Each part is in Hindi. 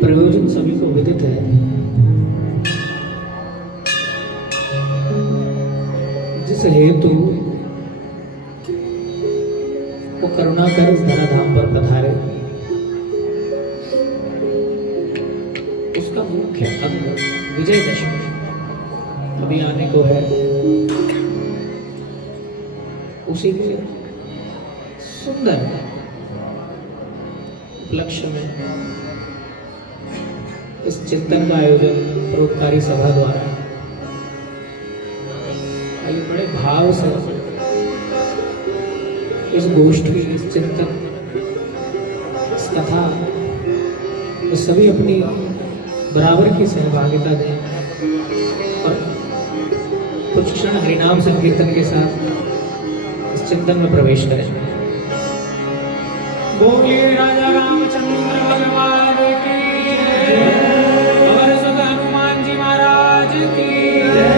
प्रयोजन सभी को विदित है। जिस हेतु वो करुणा कर इस धराधाम पर पधारे, उसका मुख्य अंग विजयदशमी अभी आने को है। उसी के सुंदर उपलक्ष्य में इस चिंतन का आयोजन परोपकारी सभा द्वारा आइए बड़े भाव से इस गोष्ठी, इस चिंतन, इस कथा में सभी अपनी बराबर की सहभागिता दें और कुछ क्षण हरिनाम संकीर्तन के साथ इस चिंतन में प्रवेश करें। बोलिए राजा रामचंद्र भगवान की जय, अमर सुख हनुमान जी महाराज की जय,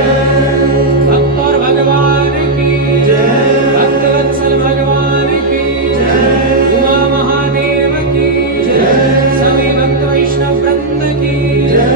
भक्त और भगवान की जय, भक्त वत्सल भगवान की जय, उमा महादेव की जय, सभी भक्त वैष्णव वृंद की जय।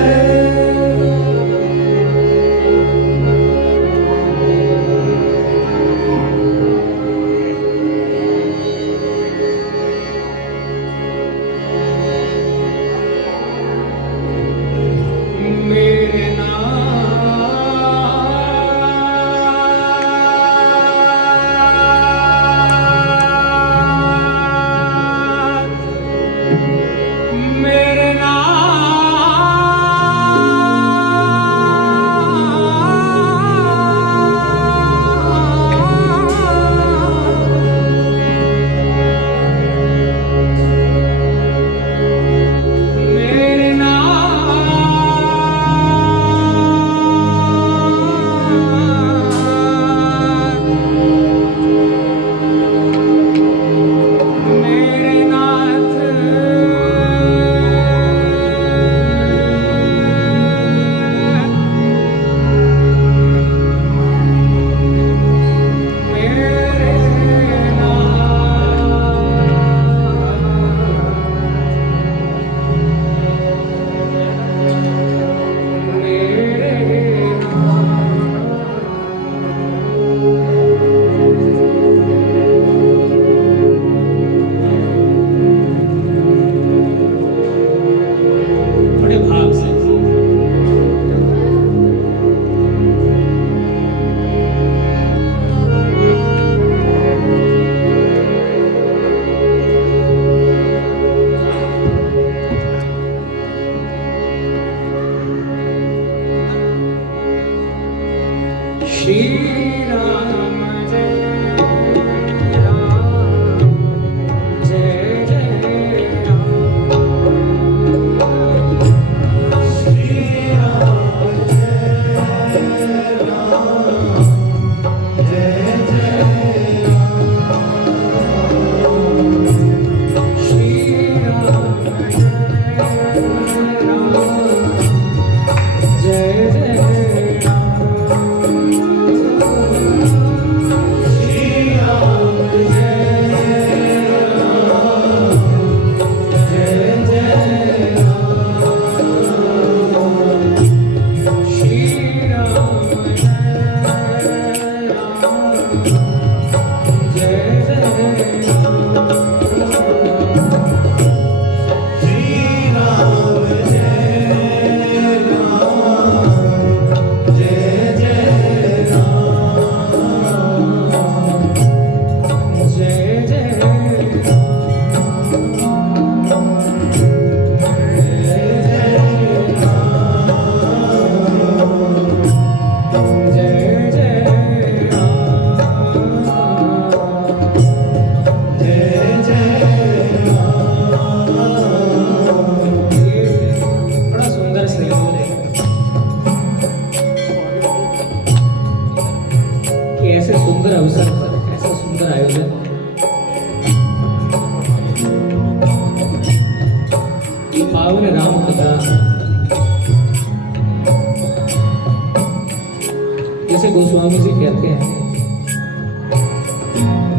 गोस्वामी जी कहते हैं,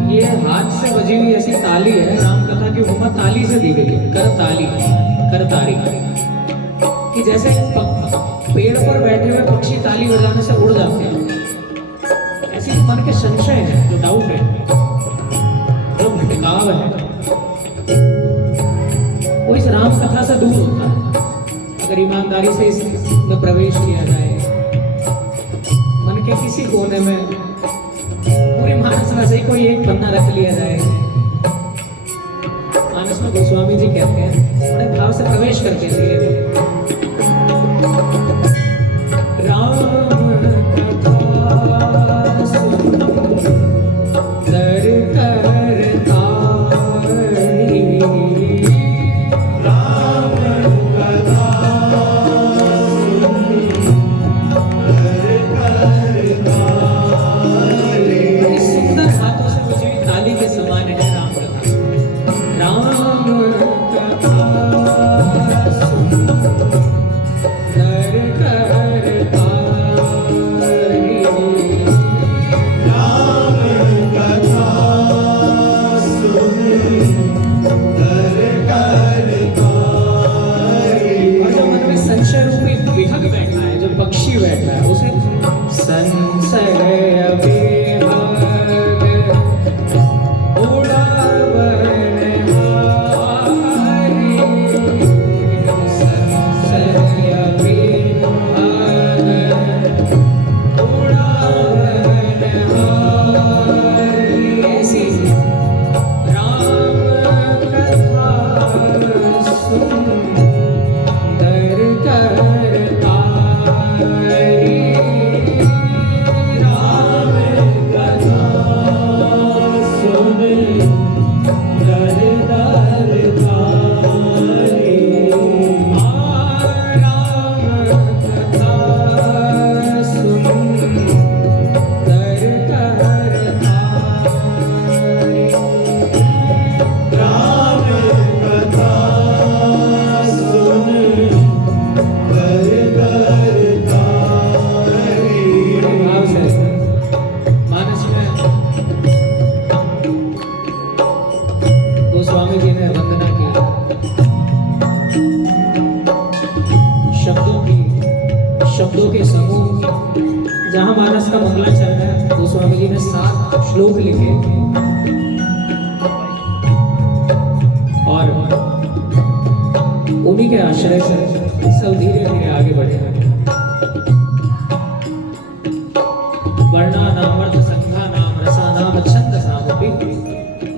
ये हाथ से बजी हुई ऐसी ताली है, राम कथा की उपमा ताली से दी गई है, कर ताली, कर तारी, कि जैसे पेड़ पर बैठे हुए पक्षी ताली बजाने से उड़ जाते हैं, ऐसी मन के संशय है, जो डाउट है, जो भटकाव है, वो इस राम कथा से दूर होता है अगर ईमानदारी से इसमें प्रवेश किया जाए। मन के किसी कोने में पूरी मानस में से कोई एक पन्ना रख लिया जाए। मानस में गोस्वामी जी कहते हैं, बड़े भाव से प्रवेश करके धीरे धीरे राम कथा सुनो दर कर तारी, राम कथा पक्षी बैठा है उसे संशय विहग उड़ावन हारी, संशय विहग उड़ावन हारी। ऐसी राम कथा सुन दर करता, गोस्वामी जी ने वंदना की, शब्दों के समूह, जहां मानस का मंगलाचरण है, गोस्वामी जी ने 7 श्लोक लिखे और उन्हीं के आश्रय से सब धीरे धीरे आगे बढ़े। वर्णा नाम अर्थ संघा नाम रसा नाम छंद सामपि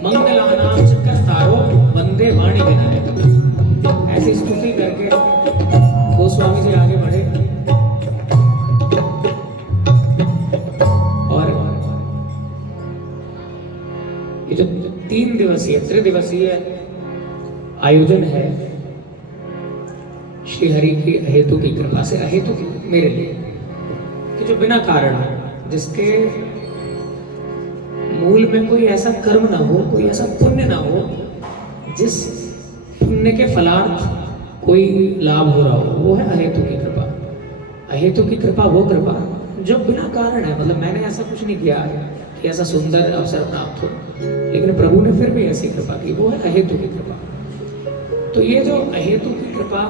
मंगला नाम चक्कर तारो वंदे वाणी विनायक। ऐसी स्तुति करके गोस्वामी जी आगे बढ़े और ये जो 3 दिवसीय त्रिदिवसीय आयोजन है, श्री हरि की अहेतु की कृपा से, अहेतु मेरे लिए कि जो बिना कारण, जिसके मूल में कोई ऐसा कर्म ना हो, कोई ऐसा पुण्य ना हो, जिस पुण्य के फलार्थ कोई लाभ हो रहा हो, वो है अहेतु की कृपा। अहेतु की कृपा वो कृपा जो बिना कारण है, मतलब मैंने ऐसा कुछ नहीं किया है कि ऐसा सुंदर अवसर प्राप्त हो, लेकिन प्रभु ने फिर भी ऐसी कृपा की, वो है अहेतु की कृपा। तो ये जो अहेतु की कृपा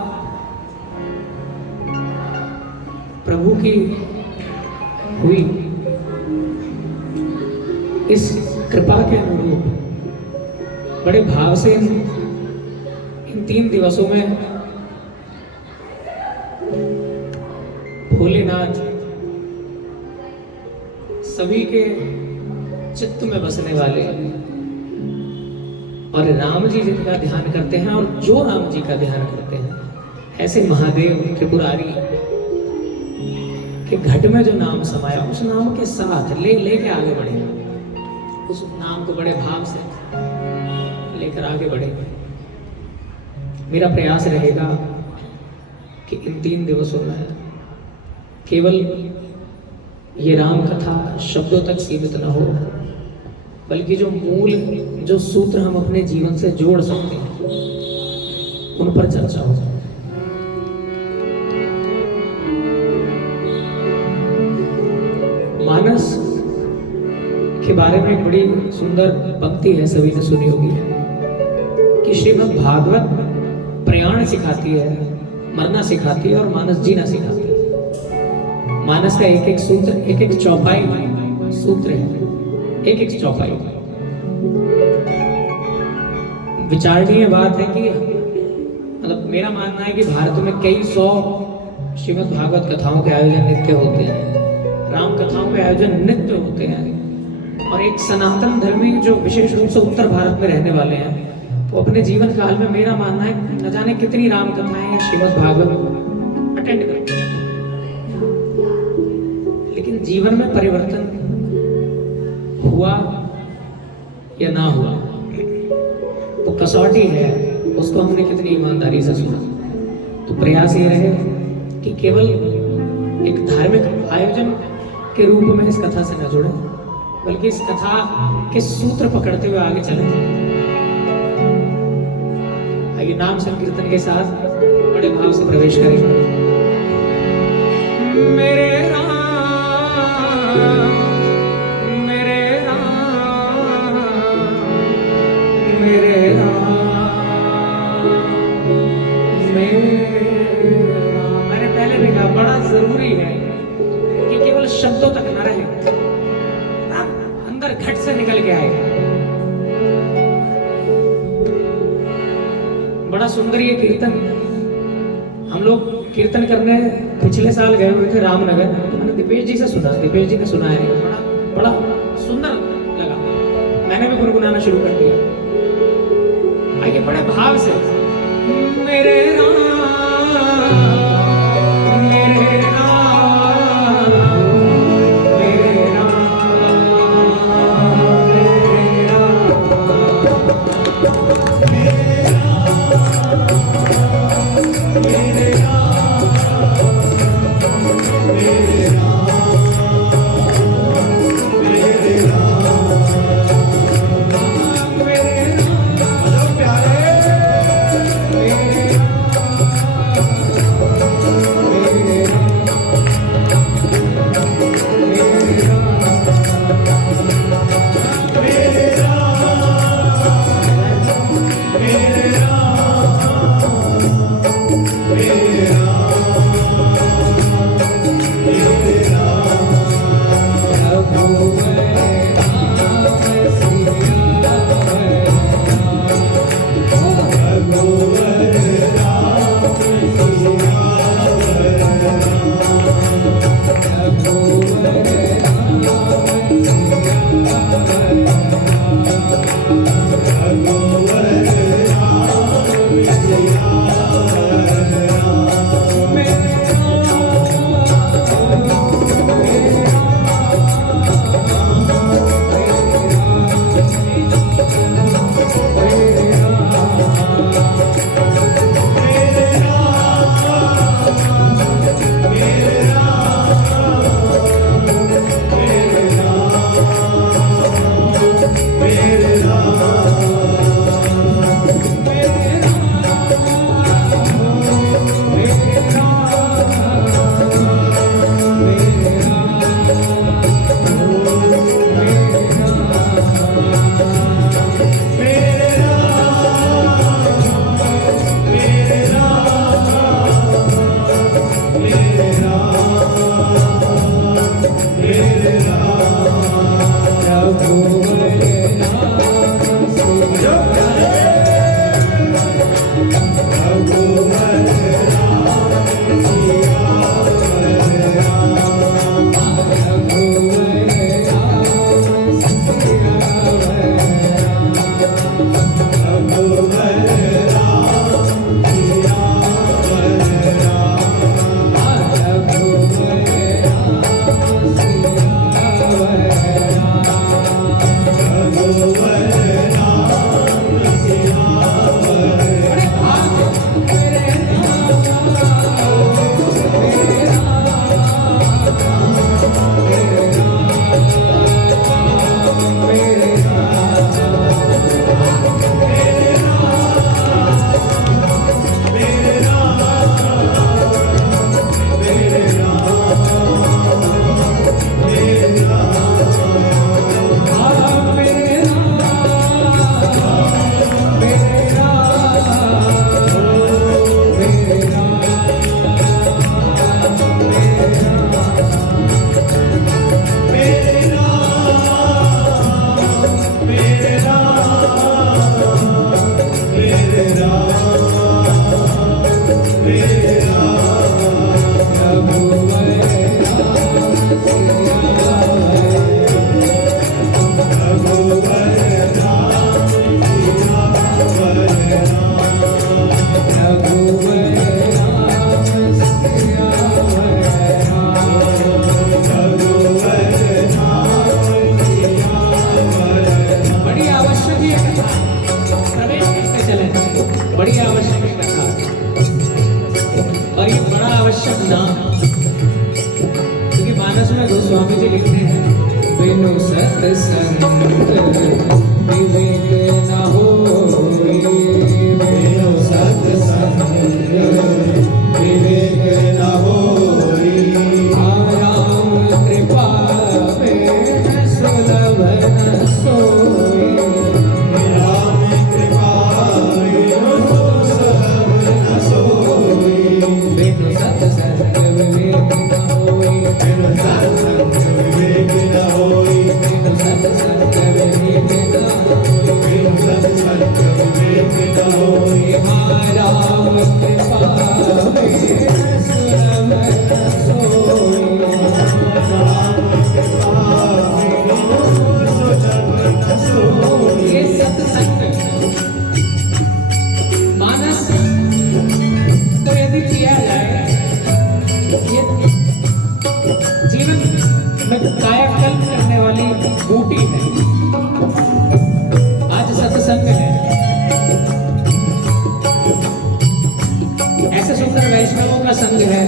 प्रभु की हुई, इस कृपा के अनुरूप बड़े भाव से इन 3 दिवसों में भोलेनाथ सभी के चित्त में बसने वाले और राम जी जिनका ध्यान करते हैं और जो राम जी का ध्यान करते हैं, ऐसे महादेव त्रिपुरारी के घट में जो नाम समाया, उस नाम के साथ लेके आगे बढ़े, उस नाम को बड़े भाव से लेकर आगे बढ़े। मेरा प्रयास रहेगा कि इन 3 दिवसों में केवल ये राम कथा शब्दों तक सीमित न हो, बल्कि जो मूल, जो सूत्र हम अपने जीवन से जोड़ सकते हैं, उन पर चर्चा हो। मानस बारे में एक बड़ी सुंदर पंक्ति है, सभी ने सुनी होगी, कि श्रीमद् भागवत प्रयाण सिखाती है, मरना सिखाती है और मानस जीना सिखाती है। मानस का एक एक सूत्र, एक एक चौपाई सूत्र है, एक एक चौपाई। विचारणीय बात है कि मतलब मेरा मानना है कि भारत में कई सौ श्रीमद् भागवत कथाओं के आयोजन नित्य होते हैं, राम कथाओं के आयोजन नित्य होते हैं। और एक सनातन धर्मी जो विशेष रूप से उत्तर भारत में रहने वाले हैं, तो अपने जीवन काल में मेरा मानना है न जाने कितनी राम कथाएं या श्रीमद् भागवत अटेंड करते हैं, लेकिन जीवन में परिवर्तन हुआ या ना हुआ तो कसौटी है, उसको हमने कितनी ईमानदारी से सुना। तो प्रयास ये रहे कि केवल एक धार्मिक आयोजन के रूप में इस कथा से न जुड़े, बल्कि इस कथा के सूत्र पकड़ते हुए आगे चले। आइए नाम संकीर्तन के साथ बड़े भाव से प्रवेश करेंगे। मेरे राम, मेरे राम, मेरे राम, मेरे राम। मैंने पहले भी कहा बड़ा जरूरी है कि केवल शब्दों तक न रहे, अंदर घट से निकल के आए। बड़ा सुंदर ये कीर्तन, हम लोग कीर्तन करने पिछले साल गए हुए थे रामनगर, तो मैंने दीपेश जी से सुना, दीपेश जी ने सुना है, बड़ा बड़ा सुंदर लगा। मैंने भी गुनगुनाना शुरू कर दिया। आइए बड़े भाव से, मेरे राम, मेरे राम, मेरे राम, बड़ी आवश्यक कथा और ये बड़ा आवश्यक नाम, क्योंकि मानस में गोस्वामी जी लिखते हैं बिनु सत्संग विवेक न होई, बिनु सत्संग विवेक न होई। राम कृपा में सुलभ न सोई, राम कृपा बिनु सुलभ न सोई। बिनु सत्संग विवेक न होई, बिनु सत्संग विवेक न होई। बिनु सत्संग विवेक न होई, बिनु सत्संग विवेक न होई। राम कृपा में सुलभ न सोई। ये सत्संग मानस को यदि किया जाए, ये जीवन में कायाकल्प करने वाली बूटी है। आज सत्संग है, ऐसे सुंदर वैष्णवों का संग है।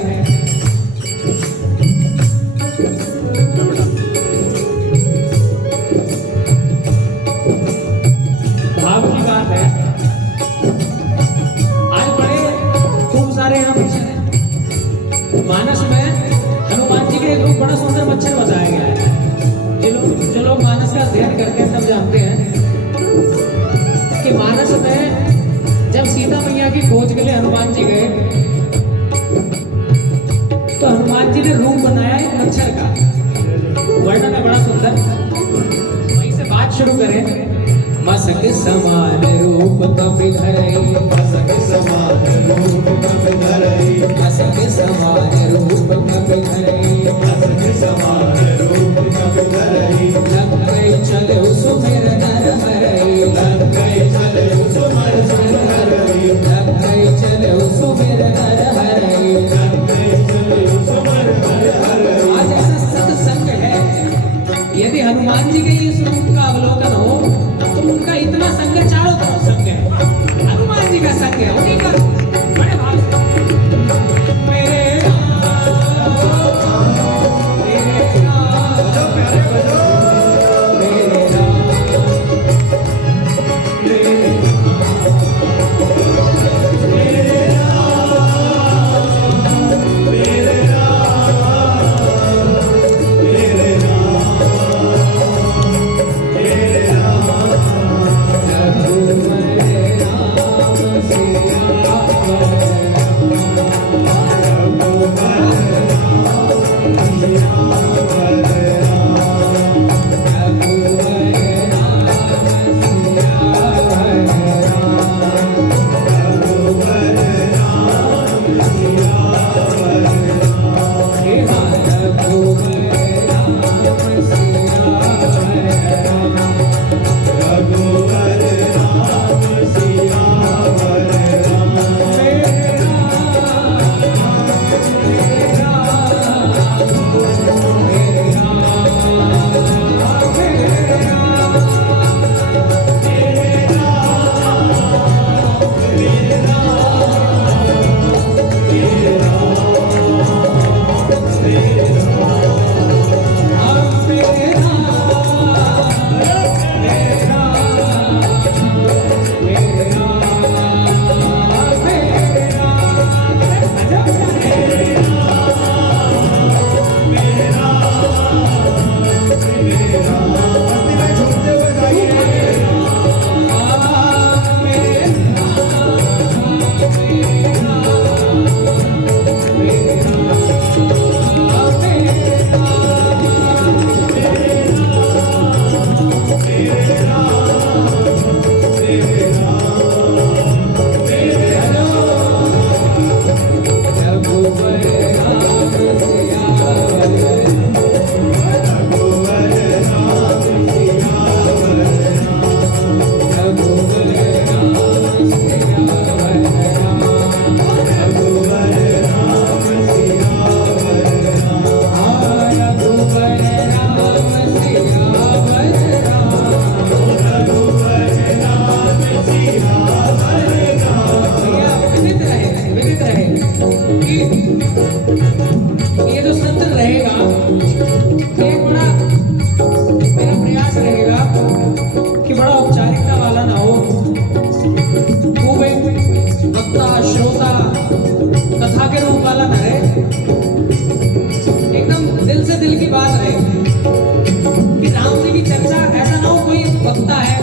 भाव की बात है, आज बड़े खूब सारे यहाँ मच्छर हैं। मानस में हनुमान जी के एक रूप बड़ा सुंदर मच्छर बचाया गया है। जो लोग मानस का अध्ययन करते हैं सब जानते हैं कि मानस में जब सीता मैया की खोज के लिए हनुमान जी गए तो हनुमान जी ने रूप बनाया एक मच्छर का। वर्णन है बड़ा सुंदर, वहीं से बात शुरू करें। मसक समान रूप कपि धरई, मसक समान रूप कपि धरई। मसक समान रूप कपि धरई, मसक समान रूप कपि धरई। लग गई चले सुमिर नर हरई, लग गई चले सुमर सुर हरई। लग गई चले सुमिर नर हरई। लग गई चले सुमर हर हरई। आज ऐसा सत्संग है, यदि हनुमान जी के इस रूप का अवलोकन हो तो उनका इतना संग चारों तरफ संग है। हनुमान जी का संग है, उन्हीं का बड़े भाव से मेरे राम, मेरे राम।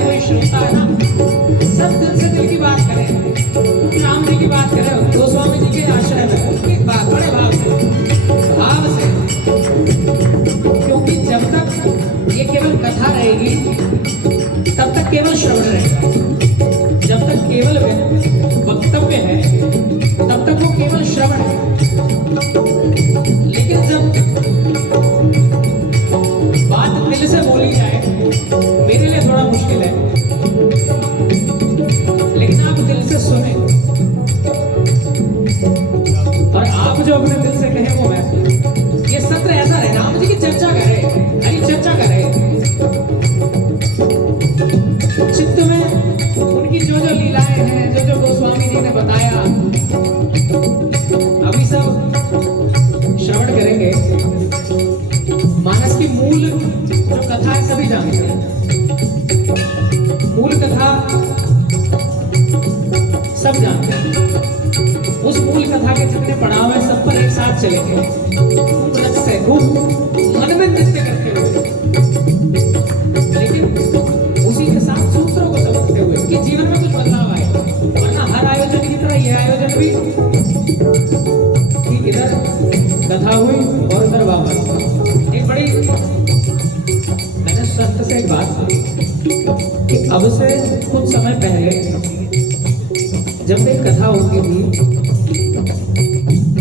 कोई श्रोता है ना, सब दिल से दिल की बात करें, राम जी की बात करें, गोस्वामी जी के आश्रय में उनकी बात बड़े भाव से, क्योंकि जब तक ये केवल कथा रहेगी तब तक केवल श्रवण रहेगा, जब तक केवल वक्तव्य है तब तक वो केवल श्रवण है। लेकिन जब बात दिल से बोली जाए, मेरे लिए थोड़ा मुश्किल है, लेकिन आप दिल से सुने और आप जो अपने दिल से कहें वो मैं, ये सत्र ऐसा है राम जी की चर्चा करे, हरी चर्चा करे, चित्त में उनकी जो जो लीलाएं हैं, जो जो गोस्वामी जी ने बताया, अभी सब श्रवण करेंगे। मानस की मूल जो कथा है सभी जानते हैं, मूल कथा सब जानते हैं। उस मूल कथा के जितने पड़ाव हैं सब पर एक साथ चलेंगे, रस से खूब मन में नृत्य करते हुए, लेकिन उसी के साथ सूत्रों को समझते हुए कि जीवन में कुछ बदलाव आए, वरना हर आयोजन की तरह यह आयोजन भी कि इधर कथा हुई और उधर वापस। एक बड़ी मैंने संत से एक बात सुनी कि अब से कुछ समय पहले जब एक कथा होती थी,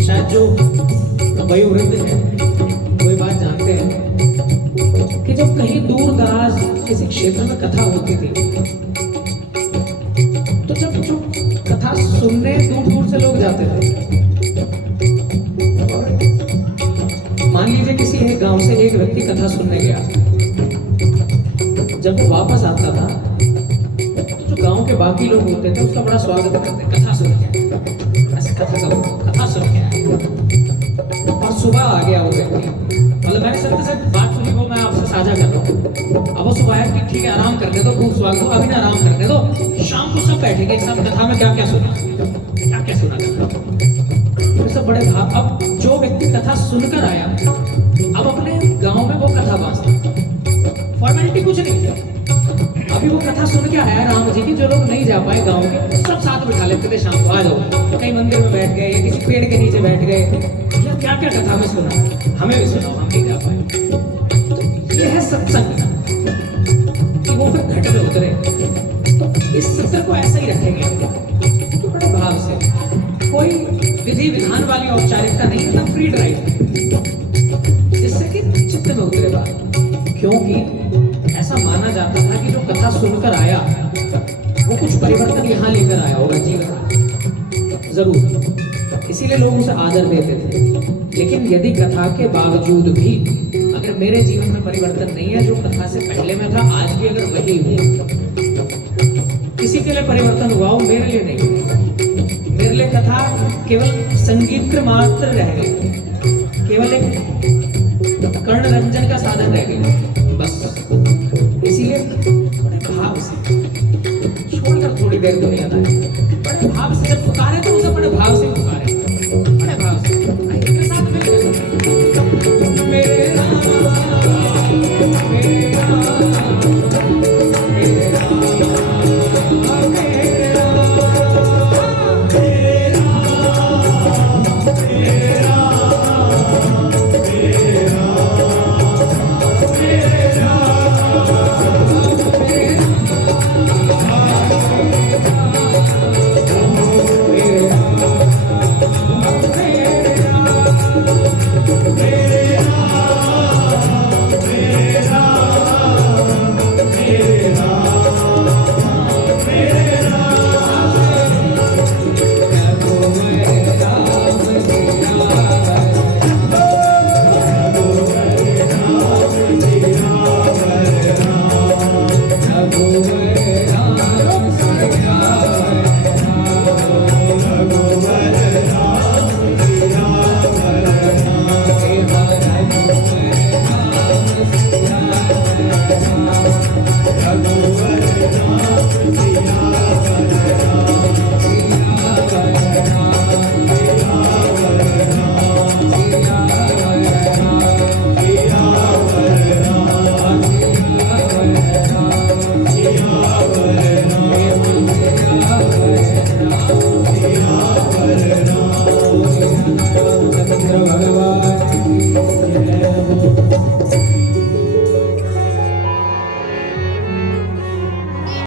शायद जो वयोवृद्ध है कोई बात जानते हैं कि जब कहीं दूर दराज किसी क्षेत्र में कथा होती थी, तो जब जो कथा सुनने दूर दूर से लोग जाते थे, मान लीजिए किसी एक गांव से एक व्यक्ति कथा सुनने गया, जब वो वापस आता था तो जो गांव के बाकी लोग होते थे उसका बड़ा स्वागत करते, कथा सुन के, ऐसे कथा करो, कथा सुन के आए। और सुबह आ गया वो व्यक्ति, मतलब मैंने सबके साथ बात सुनी, वो मैं आपसे साझा कर रहा हूँ। अब वो सुबह आया कि ठीक है आराम करने दो, खूब स्वागत हो, अभी ना आराम करने दो, शाम को सब बैठेंगे, सब कथा में क्या क्या सुना, क्या क्या सुना कथा, सब बड़े भाव। अब जो व्यक्ति कथा सुनकर आया, अब अपने गांव में वो कथा बांटता, फॉर्मेलिटी कुछ नहीं थी, अभी वो कथा सुन के आया राम जी की, जो लोग नहीं जा पाए गांव के सब साथ बिठा लेते थे, शाम को आ जाओ, कहीं मंदिर में बैठ गए या किसी पेड़ के नीचे बैठ गए, या क्या क्या कथा में सुना, हमें भी सुनाओ, हम नहीं जा पाए। तो ये है सत्संग कि वो फिर घट में उतरे। तो इस सत्र को ऐसा ही रखेंगे तो बड़े भाव से, कोई विधि विधान वाली औपचारिकता नहीं, मतलब फ्री ड्राइव, जिससे कि चित्त में उतरे बात। क्योंकि ऐसा माना जाता था कि जो कथा सुनकर आया वो कुछ परिवर्तन यहाँ लेकर आया होगा जीवन में, जरूर, इसीलिए लोग उसे आदर देते थे। लेकिन यदि कथा के बावजूद भी अगर मेरे जीवन में परिवर्तन नहीं है, जो कथा से पहले में था आज भी अगर वही हूँ, किसी के लिए परिवर्तन हुआ हो, मेरे लिए नहीं हुआ। मेरे लिए कथा केवल संगीत मात्र रह गई, केवल एक कर्ण रंजन का साधन रह गई बस। इसीलिए बड़े भाव से छोड़कर थोड़ी देर दुनियादारी, बड़े भाव से जब पुकारे तो उसे बड़े भाव से पुकारे, बड़े भाव से इनके साथ में मेरे राम, मेरे राम, मेरे राम, मेरे राम, रामचंद्र भगवान की जय।